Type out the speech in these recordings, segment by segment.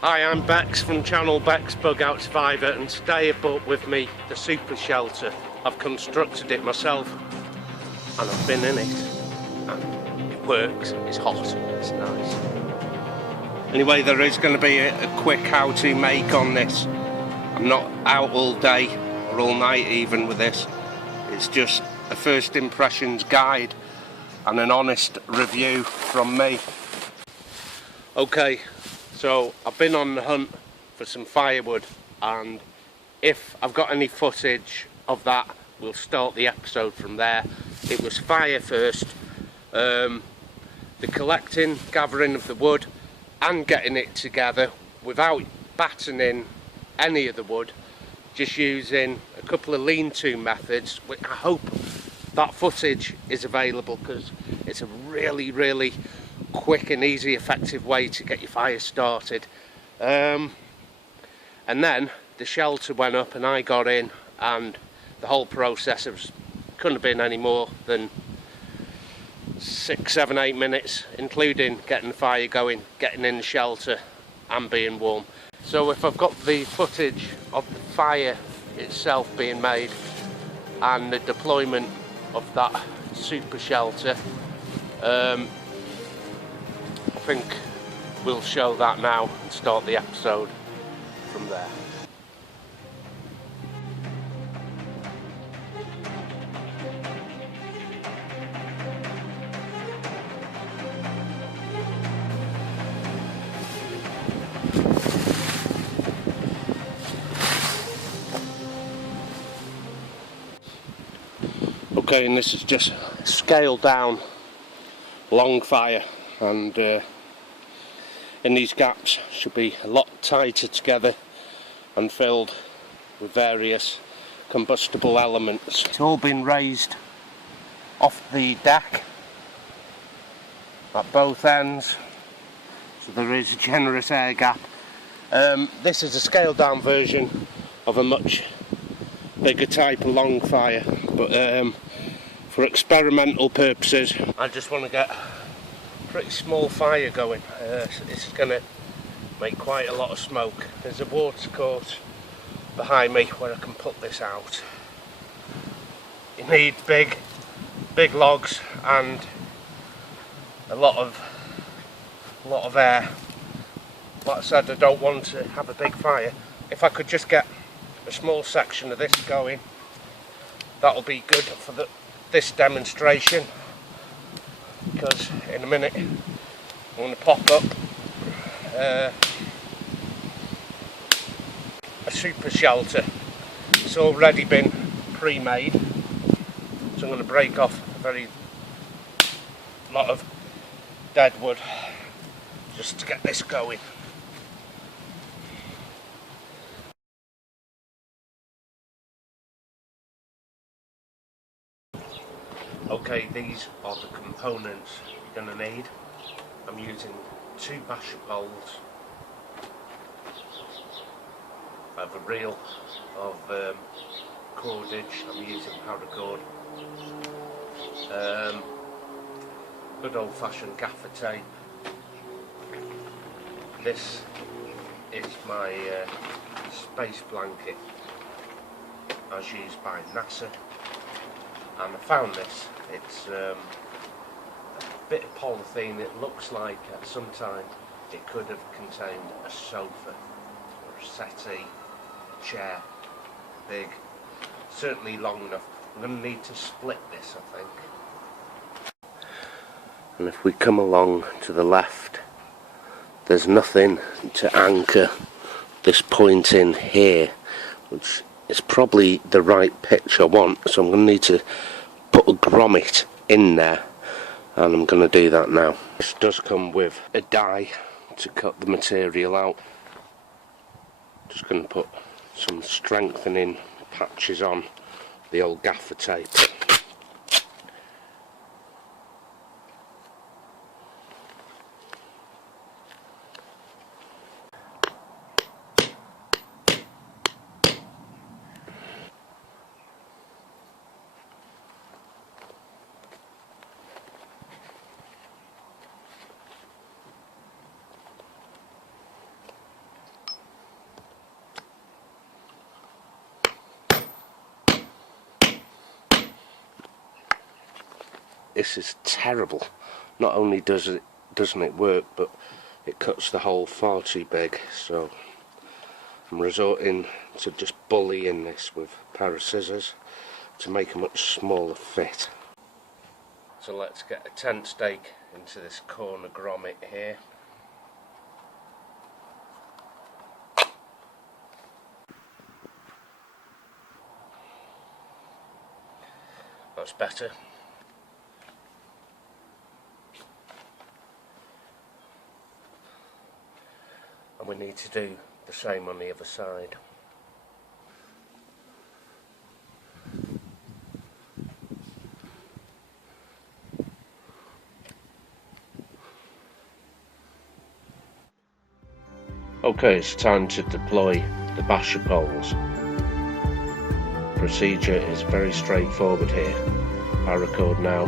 Hi, I'm Bex from channel bexbugoutsurvivor, and today I brought with me the Super Shelter. I've constructed it myself and I've been in it and it works, it's hot, it's nice. Anyway, there is going to be a quick how to make on this. I'm not out all day or all night even with this. It's just a first impressions guide and an honest review from me. Okay, so I've been on the hunt for some firewood, and if I've got any footage of that, we'll start the episode from there. It was fire first, the collecting, gathering of the wood and getting it together without battening any of the wood, just using a couple of lean-to methods, which I hope that footage is available because it's a really quick and easy, effective way to get your fire started. And then the shelter went up and I got in, and the whole process couldn't have been any more than 6, 7, 8 minutes, including getting the fire going, getting in the shelter and being warm. So if I've got the footage of the fire itself being made and the deployment of that super shelter, I think we'll show that now and start the episode from there. Okay, and this is just scaled down long fire, and in these gaps should be a lot tighter together and filled with various combustible elements. It's all been raised off the deck at both ends, so there is a generous air gap. This is a scaled down version of a much bigger type of long fire, but for experimental purposes I just want to get a pretty small fire going. This is going to make quite a lot of smoke. There's a water course behind me where I can put this out. You need big logs and a lot of air. Like I said, I don't want to have a big fire. If I could just get a small section of this going, that'll be good for this demonstration, because in a minute I'm going to pop up a super shelter. It's already been pre-made, so I'm going to break off a very lot of dead wood just to get this going. Okay, these are the components you're going to need. I'm using 2 basher poles. I have a reel of cordage. I'm using paracord. Good old-fashioned gaffer tape. This is my space blanket, as used by NASA. And I found this. It's a bit of polythene. It looks like at some time it could have contained a sofa or a settee, a chair, big, certainly long enough. I'm going to need to split this, I think. And if we come along to the left, there's nothing to anchor this point in here, which is probably the right pitch I want, so I'm going to need to put a grommet in there, and I'm going to do that now. This does come with a die to cut the material out. Just going to put some strengthening patches on the old gaffer tape. this is terrible. Not only doesn't it work, but it cuts the hole far too big, so I'm resorting to just bullying this with a pair of scissors to make a much smaller fit. So let's get a tent stake into this corner grommet here. That's better. And we need to do the same on the other side. Okay, it's time to deploy the basher poles. Procedure is very straightforward here. Paracord now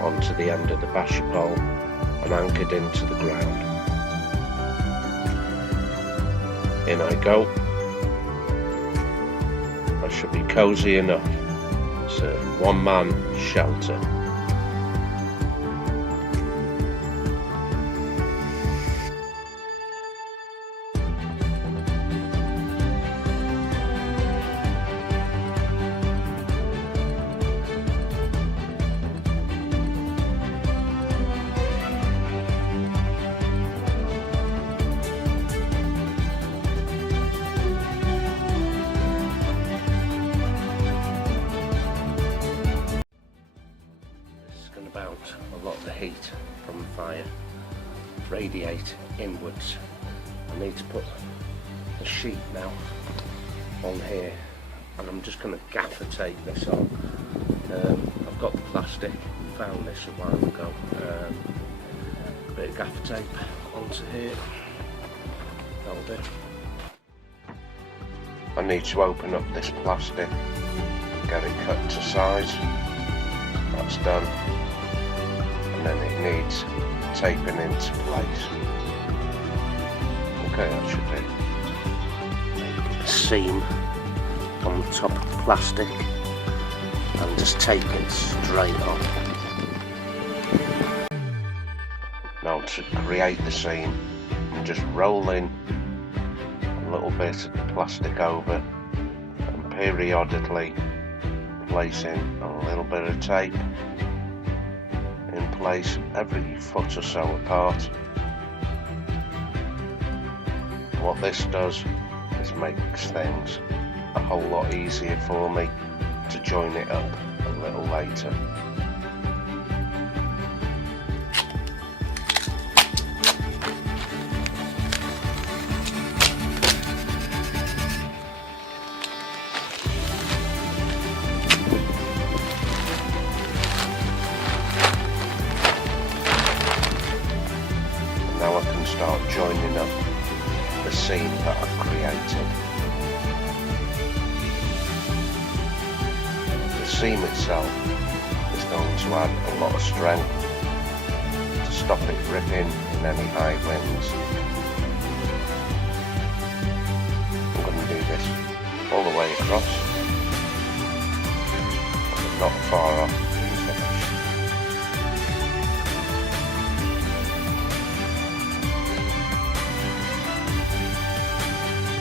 onto the end of the basher pole and anchored into the ground. In I go. I should be cosy enough. It's a one-man shelter. Bounce a lot of the heat from the fire, radiate inwards. I need to put the sheet now on here, and I'm just going to gaffer tape this on. I've got the plastic, found this a while ago. Bit of gaffer tape onto here, that'll do. I need to open up this plastic and get it cut to size. That's done. And then it needs taping into place. Okay, that should do. Seam on the top of the plastic and just tape it straight on. Now to create the seam, I'm just rolling a little bit of the plastic over and periodically placing a little bit of tape in place every foot or so apart. What this does is makes things a whole lot easier for me to join it up a little later. Now I can start joining up the seam that I've created. The seam itself is going to add a lot of strength to stop it ripping in any high winds. I'm going to do this all the way across, but not far off.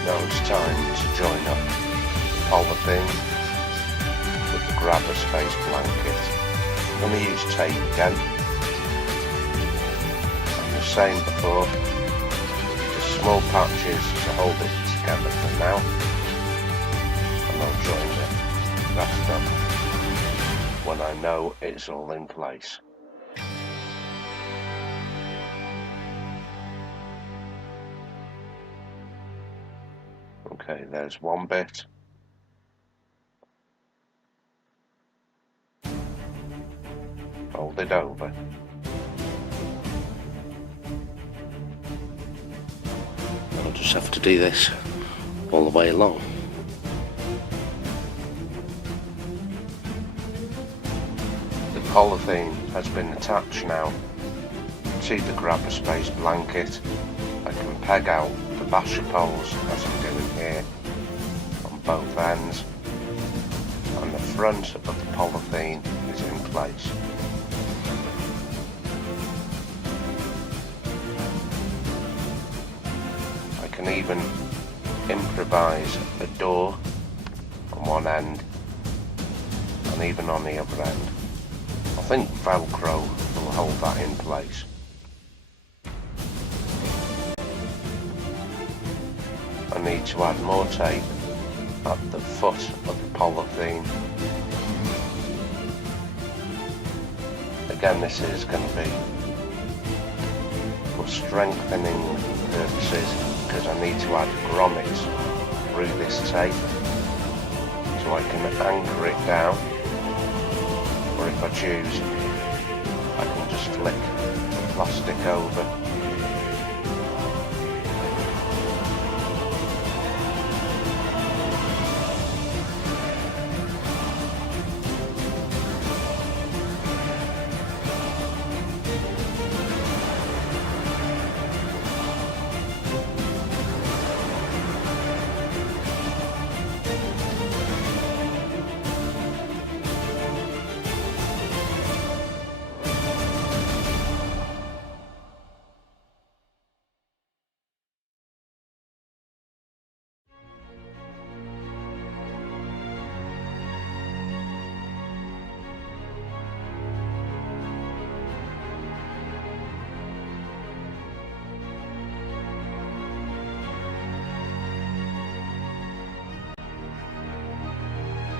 Now it's time to join up the polythene with the grabber space blanket. I'm going to use tape again. I'm the same before, just small patches to hold it together for now, and I'll join the rest up when I know it's all in place. Okay, there's one bit. Fold it over. I'll just have to do this all the way along. The polythene has been attached now to the grabber space blanket. I can peg out the basher poles as I'm doing here on both ends, and the front of the polythene is in place. can even improvise a door on one end and even on the other end. I think Velcro will hold that in place. I need to add more tape at the foot of the polythene. Again, this is going to be for strengthening purposes because I need to add grommets through this tape so I can anchor it down, or if I choose I can just flick the plastic over.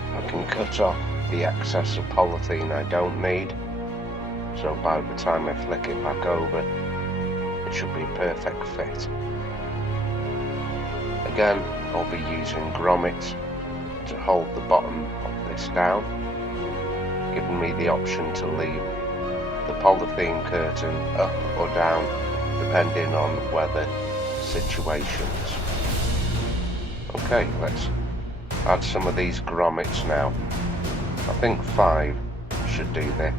I can cut off the excess of polythene I don't need, so by the time I flick it back over it should be a perfect fit. Again, I'll be using grommets to hold the bottom of this down, giving me the option to leave the polythene curtain up or down depending on weather situations. Okay, let's add some of these grommets now. I think 5 should do this.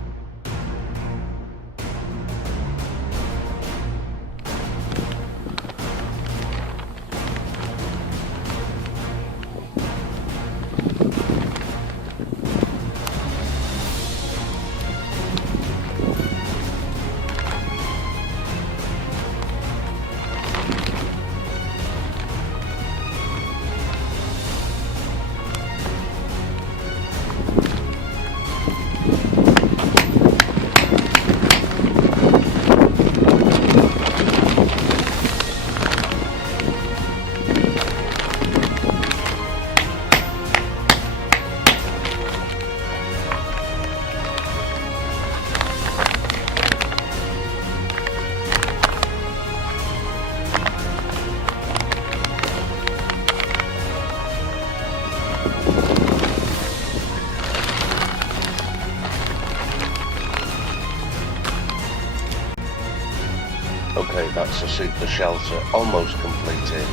Okay, that's the super shelter almost completed,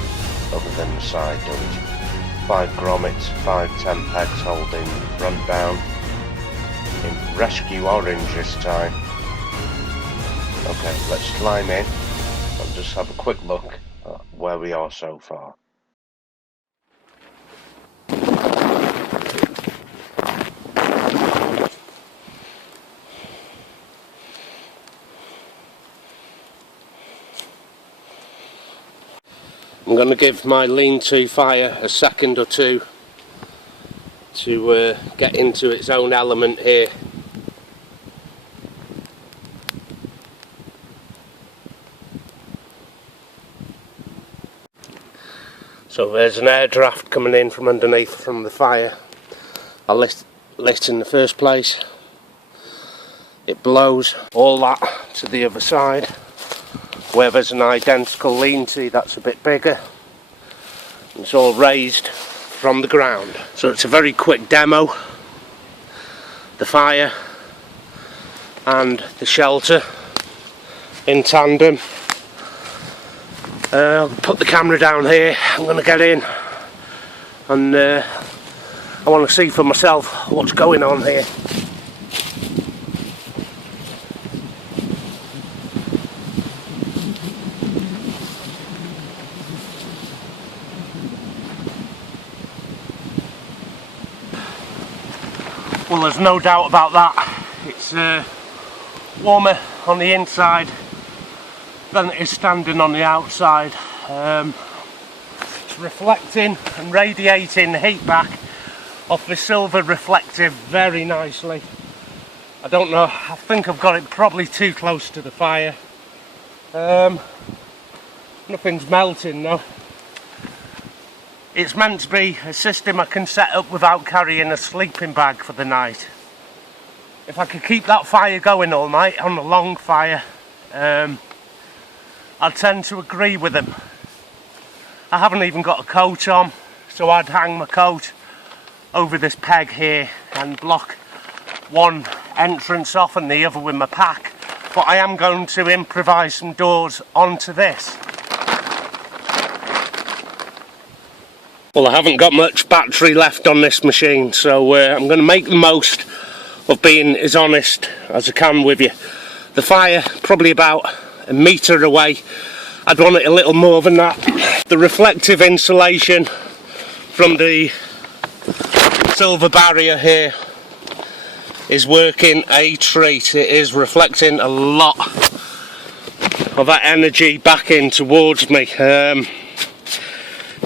other than the side doors. 5 grommets, 5 tent pegs holding the front down, in rescue orange this time. Okay, let's climb in and just have a quick look at where we are so far. I'm going to give my lean-to fire a second or two to get into its own element here. So there's an air draft coming in from underneath from the fire. I lit in the first place. It blows all that to the other side, where there's an identical lean-to that's a bit bigger. It's all raised from the ground. So it's a very quick demo. The fire and the shelter in tandem. I'll put the camera down here. I'm going to get in and I want to see for myself what's going on here. Well, there's no doubt about that. It's warmer on the inside than it is standing on the outside. it's reflecting and radiating the heat back off the silver reflective very nicely. I don't know, I think I've got it probably too close to the fire. Nothing's melting though. It's meant to be a system I can set up without carrying a sleeping bag for the night. If I could keep that fire going all night on a long fire, I tend to agree with them. I haven't even got a coat on, so I'd hang my coat over this peg here and block one entrance off and the other with my pack. But I am going to improvise some doors onto this. Well, I haven't got much battery left on this machine, so I'm going to make the most of being as honest as I can with you. The fire, probably about a metre away. I'd want it a little more than that. The reflective insulation from the silver barrier here is working a treat. It is reflecting a lot of that energy back in towards me. The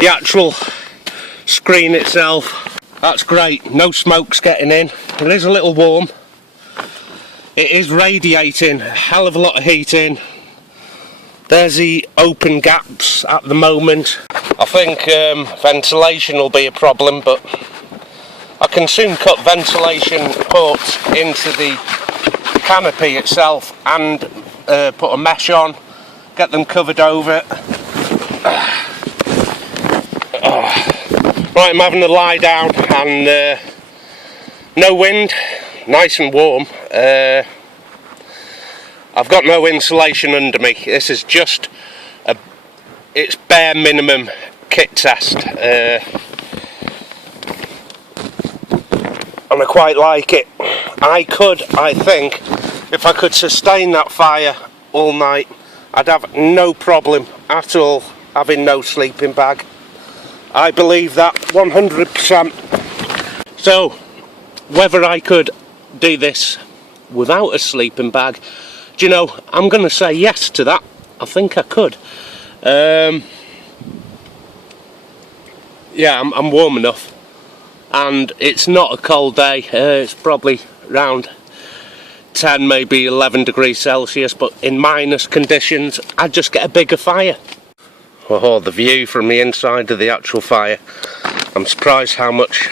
actual screen itself, that's great, no smoke's getting in. It is a little warm, it is radiating a hell of a lot of heat in. There's the open gaps at the moment. I think ventilation will be a problem, but I can soon cut ventilation ports into the canopy itself and put a mesh on, get them covered over. Right, I'm having a lie down and no wind, nice and warm. I've got no insulation under me. This is just it's bare minimum kit test, and I quite like it. I think, if I could sustain that fire all night, I'd have no problem at all having no sleeping bag. I believe that 100%. So, whether I could do this without a sleeping bag, do you know, I'm going to say yes to that. I think I could. Yeah, I'm warm enough. And it's not a cold day. It's probably around 10, maybe 11 degrees Celsius. But in minus conditions, I'd just get a bigger fire. Oh, the view from the inside of the actual fire. I'm surprised how much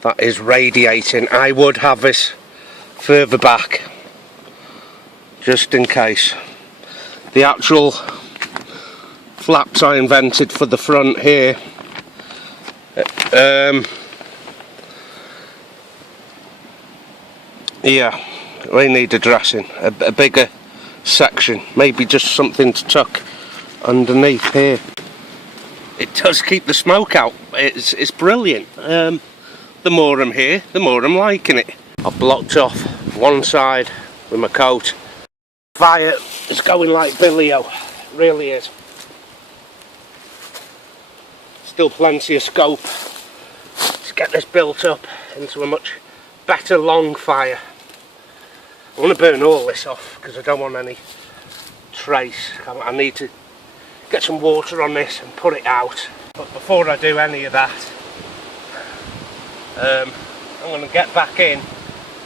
that is radiating. I would have this further back, just in case. The actual flaps I invented for the front here, yeah, they need addressing. A bigger section, maybe just something to tuck underneath here. It does keep the smoke out. It's brilliant. The more I'm here, the more I'm liking it. I've blocked off one side with my coat. Fire is going like Billy-O, really is. Still plenty of scope to get this built up into a much better long fire. I want to burn all this off because I don't want any trace. I need to get some water on this and put it out. But before I do any of that, I'm going to get back in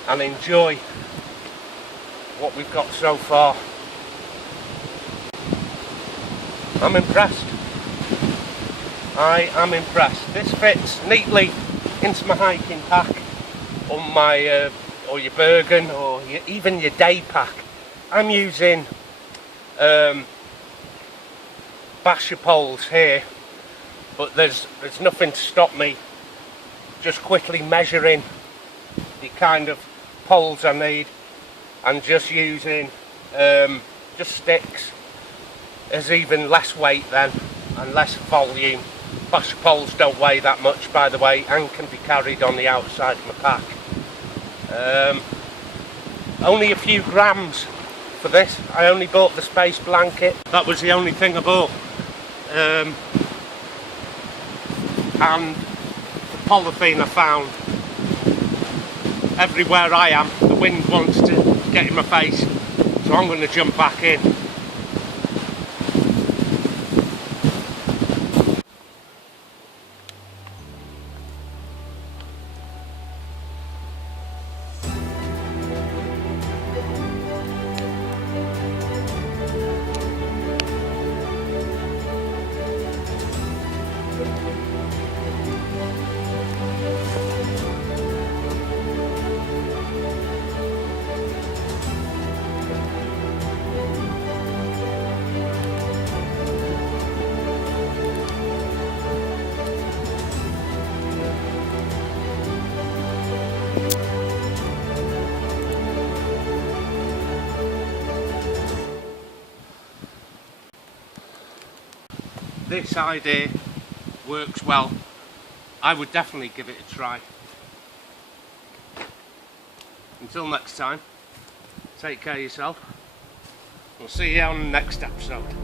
and enjoy what we've got so far. I'm impressed. I am impressed. This fits neatly into my hiking pack, on my or your Bergen, or even your day pack. I'm using basher poles here, but there's nothing to stop me just quickly measuring the kind of poles I need and just using just sticks. There's even less weight then and less volume. Basher poles don't weigh that much, by the way, and can be carried on the outside of my pack. Only a few grams for this. I only bought the space blanket. That was the only thing I bought. And the polythene I found. Everywhere I am, the wind wants to get in my face, so I'm going to jump back in. this idea works well, I would definitely give it a try. Until next time, take care of yourself. We'll see you on the next episode.